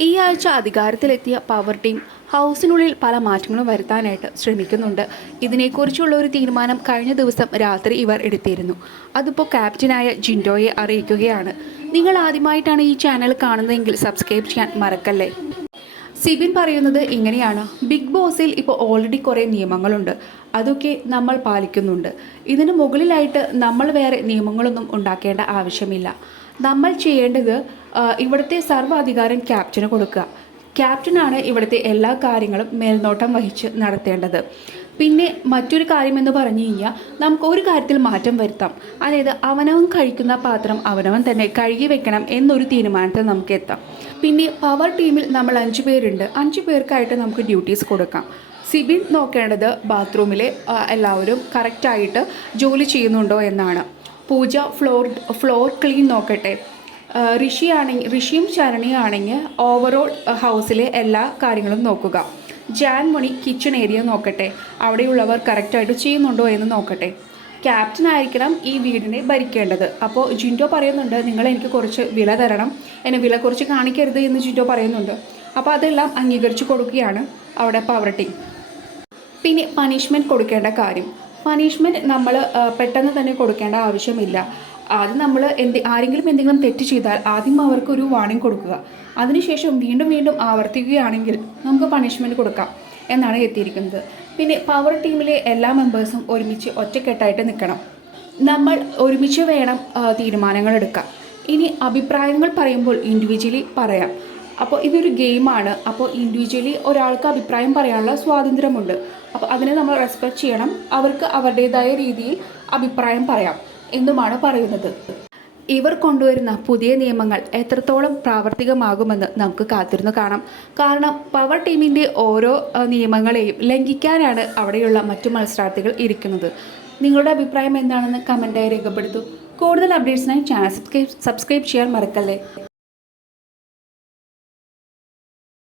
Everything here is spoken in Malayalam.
ഈ ആഴ്ച അധികാരത്തിലെത്തിയ പവർ ടീം ഹൗസിനുള്ളിൽ പല മാറ്റങ്ങളും വരുത്താനായിട്ട് ശ്രമിക്കുന്നുണ്ട്. ഇതിനെക്കുറിച്ചുള്ള ഒരു തീരുമാനം കഴിഞ്ഞ ദിവസം രാത്രി ഇവർ എടുത്തിരുന്നു. അതിപ്പോൾ ക്യാപ്റ്റനായ ജിൻഡോയെ അറിയിക്കുകയാണ്. നിങ്ങൾ ആദ്യമായിട്ടാണ് ഈ ചാനൽ കാണുന്നതെങ്കിൽ സബ്സ്ക്രൈബ് ചെയ്യാൻ മറക്കല്ലേ? സിബിൻ പറയുന്നത് ഇങ്ങനെയാണ്. ബിഗ് ബോസിൽ ഇപ്പോൾ ഓൾറെഡി കുറേ നിയമങ്ങളുണ്ട്. അതൊക്കെ നമ്മൾ പാലിക്കുന്നുണ്ട്. ഇതിന് മുകളിലായിട്ട് നമ്മൾ വേറെ നിയമങ്ങളൊന്നും ഉണ്ടാക്കേണ്ട ആവശ്യമില്ല. നമ്മൾ ചെയ്യേണ്ടത് ഇവിടുത്തെ സർവാധികാരം ക്യാപ്റ്റന് കൊടുക്കുക. ക്യാപ്റ്റനാണ് ഇവിടുത്തെ എല്ലാ കാര്യങ്ങളും മേൽനോട്ടം വഹിച്ച് നടത്തേണ്ടത്. പിന്നെ മറ്റൊരു കാര്യമെന്ന് പറഞ്ഞു കഴിഞ്ഞാൽ നമുക്ക് ഒരു കാര്യത്തിൽ മാറ്റം വരുത്താം. അതായത് അവനവൻ കഴിക്കുന്ന പാത്രം അവനവൻ തന്നെ കഴുകി വെക്കണം എന്നൊരു തീരുമാനത്തിൽ നമുക്ക് എത്താം. പിന്നെ പവർ ടീമിൽ നമ്മൾ അഞ്ച് പേരുണ്ട്. അഞ്ച് പേർക്കായിട്ട് നമുക്ക് ഡ്യൂട്ടീസ് കൊടുക്കാം. സിബിൻ നോക്കേണ്ടത് ബാത്റൂമിലെ എല്ലാവരും കറക്റ്റായിട്ട് ജോലി ചെയ്യുന്നുണ്ടോ എന്നാണ്. പൂജ ഫ്ലോർ ഫ്ലോർ ക്ലീൻ നോക്കട്ടെ. ഋഷി ആണെങ്കിൽ ഋഷിയും ശരണിയും ആണെങ്കിൽ ഓവറോൾ ഹൗസിലെ എല്ലാ കാര്യങ്ങളും നോക്കുക. ജാൻ മണി കിച്ചൺ ഏരിയ നോക്കട്ടെ. അവിടെയുള്ളവർ കറക്റ്റായിട്ട് ചെയ്യുന്നുണ്ടോ എന്ന് നോക്കട്ടെ. ക്യാപ്റ്റൻ ആയിരിക്കണം ഈ വീടിനെ ഭരിക്കേണ്ടത്. അപ്പോൾ ജിൻഡോ പറയുന്നുണ്ട് നിങ്ങൾ എനിക്ക് കുറച്ച് വില തരണം. എന്നെ വില കുറച്ച് കാണിക്കരുത് എന്ന് ജിൻഡോ പറയുന്നുണ്ട്. അപ്പോൾ അതെല്ലാം അംഗീകരിച്ച് കൊടുക്കുകയാണ് അവിടെ പവർട്ടി പിന്നെ പണിഷ്മെന്റ് കൊടുക്കേണ്ട കാര്യം. പണിഷ്മെന്റ് നമ്മൾ പെട്ടെന്ന് തന്നെ കൊടുക്കേണ്ട ആവശ്യമില്ല. ആദ്യം നമ്മൾ എന്ത് ആരെങ്കിലും എന്തെങ്കിലും തെറ്റ് ചെയ്താൽ ആദ്യം അവർക്ക് ഒരു വാണിംഗ് കൊടുക്കുക. അതിനുശേഷം വീണ്ടും വീണ്ടും ആവർത്തിക്കുകയാണെങ്കിൽ നമുക്ക് പണിഷ്മെന്റ് കൊടുക്കാം എന്നാണ് എത്തിയിരിക്കുന്നത്. പിന്നെ പവർ ടീമിലെ എല്ലാ മെമ്പേഴ്സും ഒരുമിച്ച് ഒറ്റക്കെട്ടായിട്ട് നിൽക്കണം. നമ്മൾ ഒരുമിച്ച് വേണം തീരുമാനങ്ങൾ എടുക്കാം ഇനി അഭിപ്രായങ്ങൾ പറയുമ്പോൾ ഇൻഡിവിജ്വലി പറയാം. അപ്പോൾ ഇതൊരു ഗെയിമാണ് അപ്പോൾ ഇൻഡിവിജ്വലി ഒരാൾക്ക് അഭിപ്രായം പറയാനുള്ള സ്വാതന്ത്ര്യമുണ്ട്. അപ്പോൾ അതിനെ നമ്മൾ റെസ്പെക്റ്റ് ചെയ്യണം. അവർക്ക് അവരുടേതായ രീതിയിൽ അഭിപ്രായം പറയാം. എന്നുമാണ് പറയുന്നത്. ഇവർ കൊണ്ടുവരുന്ന പുതിയ നിയമങ്ങൾ എത്രത്തോളം പ്രാവർത്തികമാകുമെന്ന് നമുക്ക് കാത്തിരുന്നു കാണാം. കാരണം പവർ ടീമിന്റെ ഓരോ നിയമങ്ങളെയും ലംഘിക്കാനാണ് അവിടെയുള്ള മറ്റു മത്സരാർത്ഥികൾ ഇരിക്കുന്നത്. നിങ്ങളുടെ അഭിപ്രായം എന്താണെന്ന് കമന്റായി രേഖപ്പെടുത്തൂ. കൂടുതൽ അപ്ഡേറ്റ്സിനായി ചാനൽ സബ്സ്ക്രൈബ് സബ്സ്ക്രൈബ് ചെയ്യാൻ മറക്കല്ലേ?